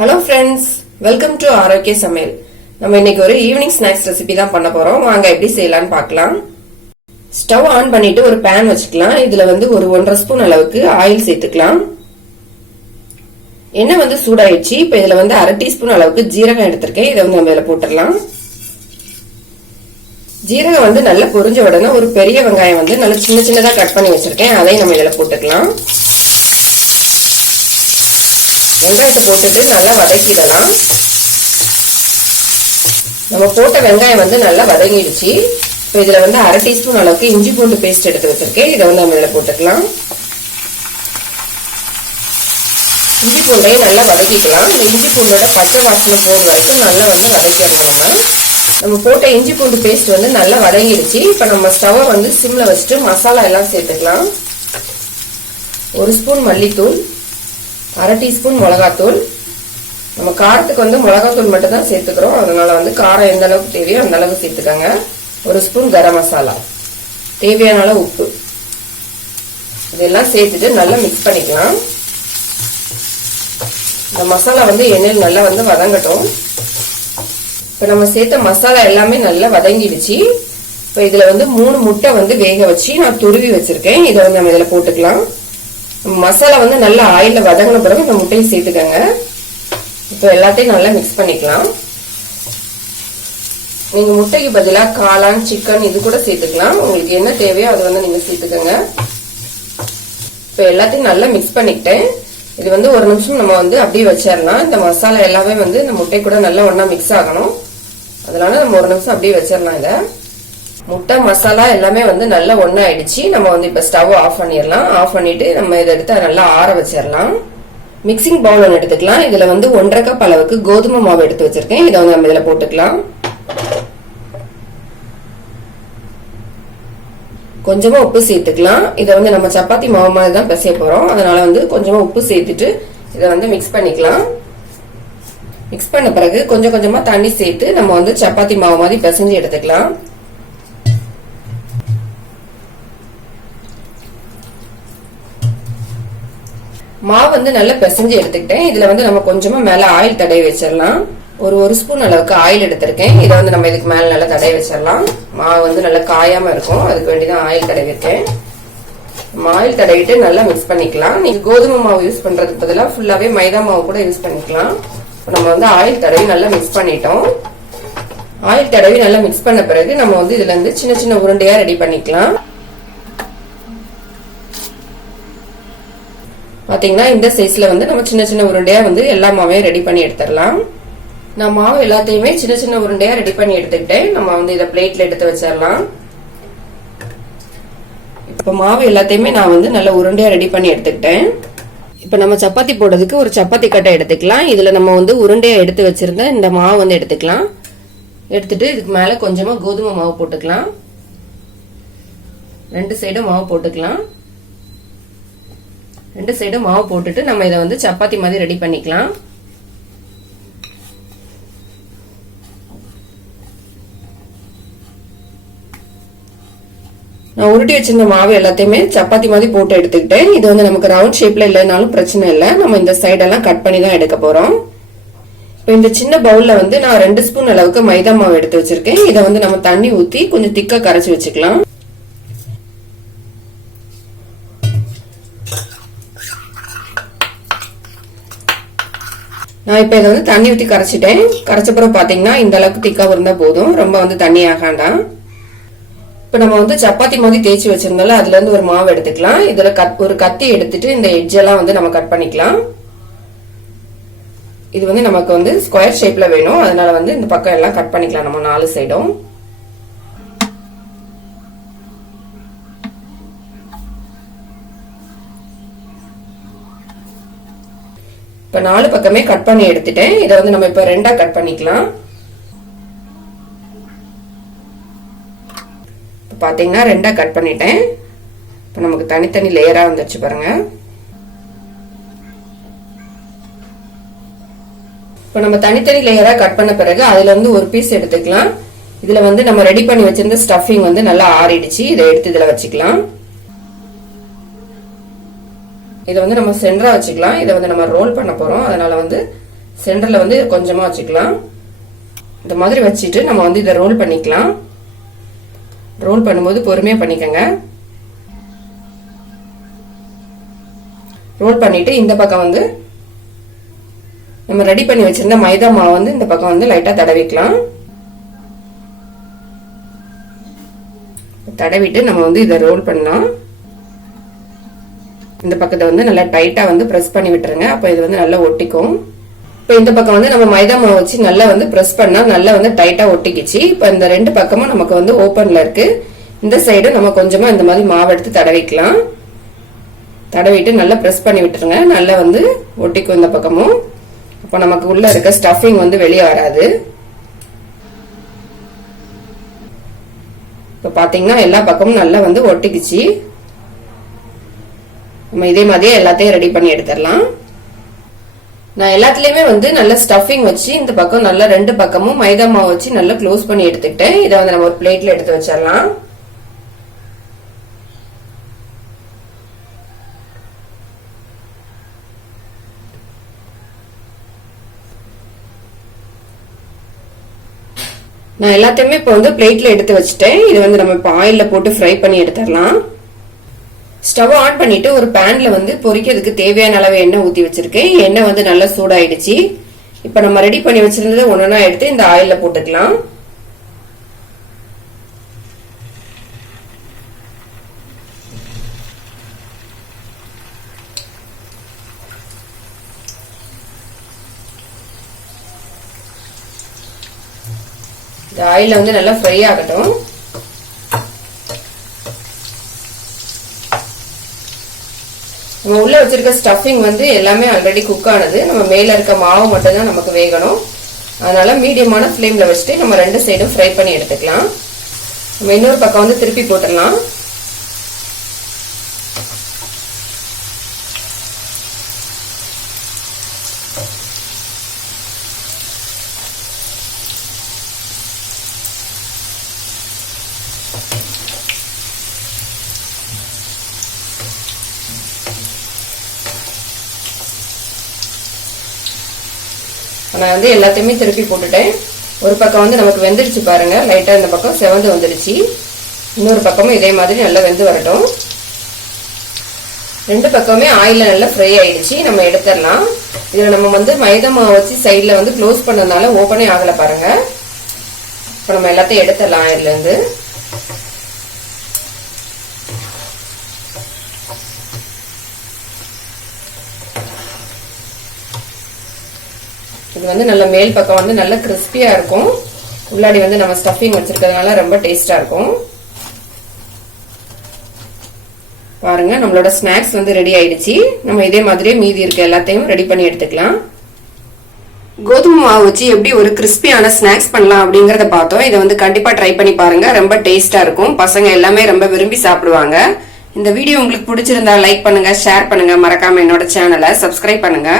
Hello friends, welcome to ஆரோக்கிய சமையல். நம்ம இன்னைக்கு ஒரு ஈவினிங் ஸ்நாக்ஸ் ரெசிபி தான் பண்ண போறோம். வாங்க எப்படி செய்யலாம்னு பார்க்கலாம். ஸ்டவ் ஆன் பண்ணிட்டு ஒரு பேன் வச்சுக்கலாம். இதுல ஒரு 1.5 ஸ்பூன் அளவுக்கு ஆயில் சேர்த்துக்கலாம். எண்ணெய் சூடாயிடுச்சு. இப்ப இதுல 1/2 டீஸ்பூன் அளவுக்கு ஜீரகம் எடுத்திருக்கேன். இதை நம்ம இதுல போட்டுடலாம். ஜீரகம் நல்லா பொரிஞ்ச உடனே ஒரு பெரிய வெங்காயம் நல்லா சின்ன சின்னதா கட் பண்ணி வச்சிருக்கேன். அதையும் நம்ம இதுல போட்டுக்கலாம். வெங்காயத்தை போட்டுட்டு நல்லா வதக்கிடலாம். நம்ம போட்ட வெங்காயம் நல்லா வதங்கிடுச்சு. இப்போ இதுல 1/2 டீஸ்பூன் அளவுக்கு இஞ்சி பூண்டு பேஸ்ட் எடுத்து வச்சிருக்கேன். இதை நம்ம இதுல போட்டுக்கலாம். இஞ்சி பூண்டையும் நல்லா வதக்கிக்கலாம். இந்த இஞ்சி பூண்டோட பச்சை வாசனை போகிற வரைக்கும் நல்லா வதக்கிடணும். நம்ம போட்ட இஞ்சி பூண்டு பேஸ்ட் நல்லா வதங்கிடுச்சு. இப்போ நம்ம ஸ்டவ்வை சிம்ல வச்சுட்டு மசாலா எல்லாம் சேர்த்துக்கலாம். 1 ஸ்பூன் மல்லித்தூள், 1/2 டீஸ்பூன் மிளகாத்தூள். நம்ம காரத்துக்கு மிளகாத்தூள் மட்டும் தான் சேர்த்துக்கிறோம். அதனால காரம் எந்த அளவுக்கு தேவையோ அந்த அளவுக்கு சேர்த்துக்கோங்க. 1 ஸ்பூன் கரம் மசாலா, தேவையான அளவு உப்பு, இதெல்லாம் சேர்த்துட்டு நல்லா மிக்ஸ் பண்ணிக்கலாம். இந்த மசாலா எண்ணெயில் நல்லா வதங்கட்டும். இப்ப நம்ம சேர்த்த மசாலா எல்லாமே நல்லா வதங்கிடுச்சு. இப்ப இதுல 3 முட்டை வேக வச்சு நான் துருவி வச்சிருக்கேன். இதை நம்ம இதுல போட்டுக்கலாம். மசாலா நல்லா ஆயில வதங்கின பிறகு இந்த முட்டையை சேர்த்துக்கங்க. இப்போ எல்லாத்தையும் நல்லா மிக்ஸ் பண்ணிக்கலாம். நீங்க முட்டைக்கு பதிலா காளான், சிக்கன் இது கூட சேர்த்துக்கலாம். உங்களுக்கு என்ன தேவையோ அதை நீங்க சேர்த்துக்கங்க. இப்போ எல்லாத்தையும் நல்லா மிக்ஸ் பண்ணிக்கிட்டேன். இது 1 நிமிஷம் நம்ம அப்படியே வச்சிடலாம். இந்த மசாலா எல்லாமே இந்த முட்டை கூட நல்லா ஒன்னா மிக்ஸ் ஆகணும். அதனால நம்ம 1 நிமிஷம் அப்படியே வச்சிடலாம். இதை முட்டை மசாலா எல்லாமே நல்லா ஒண்ணா ஆயிடுச்சு. நம்ம இப்ப ஸ்டவ் ஆஃப் பண்ணிடலாம். ஆஃப் பண்ணிட்டு நம்ம இதை எடுத்து நல்லா ஆற வச்சிடலாம். மிக்சிங் பவுல் ஒன்று எடுத்துக்கலாம். இதுல 1/2 கப் அளவுக்கு கோதுமை மாவு எடுத்து வச்சிருக்கேன். இதை நம்ம இதுல போட்டுக்கலாம். கொஞ்சமா உப்பு சேர்த்துக்கலாம். இதை நம்ம சப்பாத்தி மாவு மாதிரி தான் பிசைய போறோம். அதனால கொஞ்சமா உப்பு சேர்த்துட்டு இதை மிக்ஸ் பண்ணிக்கலாம். மிக்ஸ் பண்ண பிறகு கொஞ்சம் கொஞ்சமா தண்ணி சேர்த்து நம்ம சப்பாத்தி மாவு மாதிரி பிசைஞ்சு எடுத்துக்கலாம். மாவு நல்லா பிசைஞ்சு எடுத்துக்கிட்டேன். இதுல நம்ம கொஞ்சமா மேல ஆயில் தடவி வச்சிடலாம். ஒரு ஸ்பூன் அளவுக்கு ஆயில் எடுத்திருக்கேன். இதை நம்ம இதுக்கு மேல நல்லா தடவி வச்சிடலாம். மாவு நல்லா காயாம இருக்கும். அதுக்கு வேண்டிதான் ஆயில் தடவி இருக்கேன். ஆயில் தடவிட்டு நல்லா மிக்ஸ் பண்ணிக்கலாம். நீங்க கோதுமை மாவு யூஸ் பண்றதுக்கு பதிலாக ஃபுல்லாவே மைதா மாவு கூட யூஸ் பண்ணிக்கலாம். நம்ம ஆயில் தடவி நல்லா மிக்ஸ் பண்ணிட்டோம். ஆயில் தடவி நல்லா மிக்ஸ் பண்ண பிறகு நம்ம இதுல சின்ன சின்ன உருண்டையா ரெடி பண்ணிக்கலாம். பாத்தீங்கன்னா இந்த சைஸ்ல நம்ம சின்ன சின்ன உருண்டையா எல்லா மாவையும் ரெடி பண்ணி எடுத்துடலாம். நான் மாவு எல்லாத்தையுமே சின்ன சின்ன உருண்டையா ரெடி பண்ணி எடுத்துக்கிட்டேன். நம்ம இதை பிளேட்ல எடுத்து வச்சிடலாம். இப்ப மாவு எல்லாத்தையுமே நான் நல்ல உருண்டையா ரெடி பண்ணி எடுத்துக்கிட்டேன். இப்ப நம்ம சப்பாத்தி போடுறதுக்கு ஒரு சப்பாத்தி கட்டை எடுத்துக்கலாம். இதுல நம்ம உருண்டையா எடுத்து வச்சிருந்த இந்த மாவு எடுத்துக்கலாம். எடுத்துட்டு இதுக்கு மேல கொஞ்சமா கோதுமை மாவு போட்டுக்கலாம். 2 சைடும் மாவு போட்டுக்கலாம். 2 சைடும் மாவு போட்டுட்டு நம்ம இதை சப்பாத்தி மாதிரி ரெடி பண்ணிக்கலாம். நான் உருட்டி வச்சிருந்த மாவு எல்லாத்தையுமே சப்பாத்தி மாதிரி போட்டு எடுத்துக்கிட்டேன். இது நமக்கு ரவுண்ட் ஷேப்ல இல்லைனாலும் பிரச்சனை இல்லை. நம்ம இந்த சைடெல்லாம் கட் பண்ணி தான் எடுக்க போறோம். இப்போ இந்த சின்ன பவுல்ல நான் 2 ஸ்பூன் அளவுக்கு மைதா மாவு எடுத்து வச்சிருக்கேன். இதை நம்ம தண்ணி ஊத்தி கொஞ்சம் திக்கா கரைச்சி வச்சுக்கலாம். நான் இப்ப இதை தண்ணி ஊத்தி கரைச்சிட்டேன். கரைச்சப்புறம் பாத்தீங்கன்னா இந்த அளவுக்கு திக்கா இருந்தா போதும். ரொம்ப தண்ணி ஆகாண்டாம். இப்ப நம்ம சப்பாத்தி மாதிரி தேய்ச்சி வச்சிருந்தோம்ல, அதுல இருந்து ஒரு மாவு எடுத்துக்கலாம். இதுல ஒரு கத்தி எடுத்துட்டு இந்த எட்ஜ் எல்லாம் நம்ம கட் பண்ணிக்கலாம். இது நமக்கு ஸ்கொயர் ஷேப்ல வேணும். அதனால இந்த பக்கம் எல்லாம் கட் பண்ணிக்கலாம் நம்ம 4 சைடும். இப்ப 4 பக்கமே கட் பண்ணி எடுத்துட்டேன். இதை நம்ம இப்ப 2ஆ கட் பண்ணிக்கலாம். பாத்தீங்கன்னா 2ஆ கட் பண்ணிட்டேன். இப்ப நமக்கு தனித்தனி லேயரா வந்துருச்சு பாருங்க. இப்ப நம்ம தனித்தனி லேயரா கட் பண்ண பிறகு அதுல ஒரு பீஸ் எடுத்துக்கலாம். இதுல நம்ம ரெடி பண்ணி வச்சிருந்த ஸ்டஃபிங் நல்லா ஆறிடுச்சு. இதை எடுத்து இதுல வச்சுக்கலாம். இதை நம்ம சென்டரா வச்சுக்கலாம். இதை நம்ம ரோல் பண்ண போறோம். அதனால சென்டர்ல வந்து கொஞ்சமா வச்சுக்கலாம். இந்த மாதிரி வச்சுட்டு நம்ம வந்து இதை ரோல் பண்ணிக்கலாம். ரோல் பண்ணும்போது பொறுமையா பண்ணிக்கங்க. ரோல் பண்ணிட்டு இந்த பக்கம் வந்து நம்ம ரெடி பண்ணி வச்சிருந்த மைதா மாவு வந்து இந்த பக்கம் வந்து லைட்டா தடவிக்கலாம். தடவிட்டு நம்ம வந்து இதை ரோல் பண்ணலாம். இந்த பக்கத்தை வந்து நல்லா டைட்டா வந்து பிரஸ் பண்ணி விட்டுருங்க. அப்ப இது வந்து நல்லா ஒட்டிக்கும். இப்ப இந்த பக்கம் வந்து நம்ம மைதா மாவு வச்சு நல்லா வந்து பிரஸ் பண்ணா நல்லா வந்து டைட்டா ஒட்டிக்கிச்சு. இப்ப இந்த ரெண்டு பக்கமும் நமக்கு வந்து ஓபன்ல இருக்கு. இந்த சைடு நம்ம கொஞ்சமா இந்த மாதிரி மாவு எடுத்து தடவிக்கலாம். தடவிட்டு நல்லா பிரஸ் பண்ணி விட்டுருங்க. நல்லா வந்து ஒட்டிக்கும் இந்த பக்கமும். அப்ப நமக்கு உள்ள இருக்க ஸ்டஃபிங் வந்து வெளியே வராது. இப்ப பாத்தீங்கன்னா எல்லா பக்கமும் நல்லா வந்து ஒட்டிக்குச்சு. நம்ம இதே மாதிரியே எல்லாத்தையும் ரெடி பண்ணி எடுத்துடலாம். நான் எல்லாத்துலயுமே வந்து நல்ல ஸ்டஃபிங் வச்சு இந்த பக்கம் நல்லா ரெண்டு பக்கமும் மைதா மாவு வச்சு நல்லா க்ளோஸ் பண்ணி எடுத்துக்கிட்டேன். இதை வந்து நம்ம ஒரு பிளேட்ல எடுத்து வச்சிடலாம். நான் எல்லாத்தையுமே இப்போ வந்து பிளேட்ல எடுத்து வச்சுட்டேன். இது வந்து நம்ம இப்போ ஆயில்ல போட்டு ஃப்ரை பண்ணி எடுத்துடலாம். ஸ்டவ் ஆன் பண்ணிட்டு ஒரு பேன்ல வந்து பொரிக்கிறதுக்கு தேவையான அளவு எண்ணெய் ஊத்தி வச்சிருக்கேன். எண்ணெய் வந்து நல்லா சூடாயிடுச்சு. இப்ப நம்ம ரெடி பண்ணி வச்சிருந்ததை ஒன்னொன்னா எடுத்து இந்த ஆயில்ல போட்டுக்கலாம். இந்த ஆயில்ல வந்து நல்லா ஃப்ரை ஆகட்டும். நம்ம உள்ள வச்சிருக்க ஸ்டஃபிங் வந்து எல்லாமே ஆல்ரெடி குக் ஆனது. நம்ம மேல இருக்க மாவு மட்டும் தான் நமக்கு வேகணும். அதனால மீடியமான ஃப்ளேம்ல வச்சுட்டு நம்ம ரெண்டு சைடும் ஃப்ரை பண்ணி எடுத்துக்கலாம். நம்ம இன்னொரு பக்கம் வந்து திருப்பி போட்டுடலாம். நான் வந்து எல்லாத்தையுமே திருப்பி போட்டுட்டேன். ஒரு பக்கம் வந்து நமக்கு வெந்துடுச்சு பாருங்க. லைட்டா இந்த பக்கம் செவந்து வந்துடுச்சு. இன்னொரு பக்கமும் இதே மாதிரி நல்லா வெந்து வரட்டும். ரெண்டு பக்கமே ஆயில்ல நல்லா ஃப்ரை ஆயிடுச்சு. நம்ம எடுத்துடலாம். இதுல நம்ம வந்து மைதா மாவு வச்சு சைட்ல வந்து க்ளோஸ் பண்ணதுனால ஓபனே ஆகல பாருங்க. இப்ப நம்ம எல்லாத்தையும் எடுத்துடலாம் ஆயில்ல இருந்து. இது வந்து நல்ல மேல் பக்கம் வந்து நல்ல கிறிஸ்பியா இருக்கும். உள்ளாடி வந்து நம்ம ஸ்டஃபிங் வச்சிருக்கிறதுனால ரொம்ப டேஸ்டா இருக்கும். பாருங்க நம்மளோட ஸ்நாக்ஸ் வந்து ரெடி ஆயிடுச்சு. நம்ம இதே மாதிரியே மீதி இருக்க எல்லாத்தையும் ரெடி பண்ணி எடுத்துக்கலாம். கோதுமை மாவு வச்சு எப்படி ஒரு கிறிஸ்பியான ஸ்நாக்ஸ் பண்ணலாம் அப்படிங்கறத பார்த்தோம். இதை வந்து கண்டிப்பா ட்ரை பண்ணி பாருங்க. ரொம்ப டேஸ்டா இருக்கும். பசங்க எல்லாமே ரொம்ப விரும்பி சாப்பிடுவாங்க. இந்த வீடியோ உங்களுக்கு பிடிச்சிருந்தா லைக் பண்ணுங்க, ஷேர் பண்ணுங்க. மறக்காம என்னோட சேனலை சப்ஸ்கிரைப் பண்ணுங்க.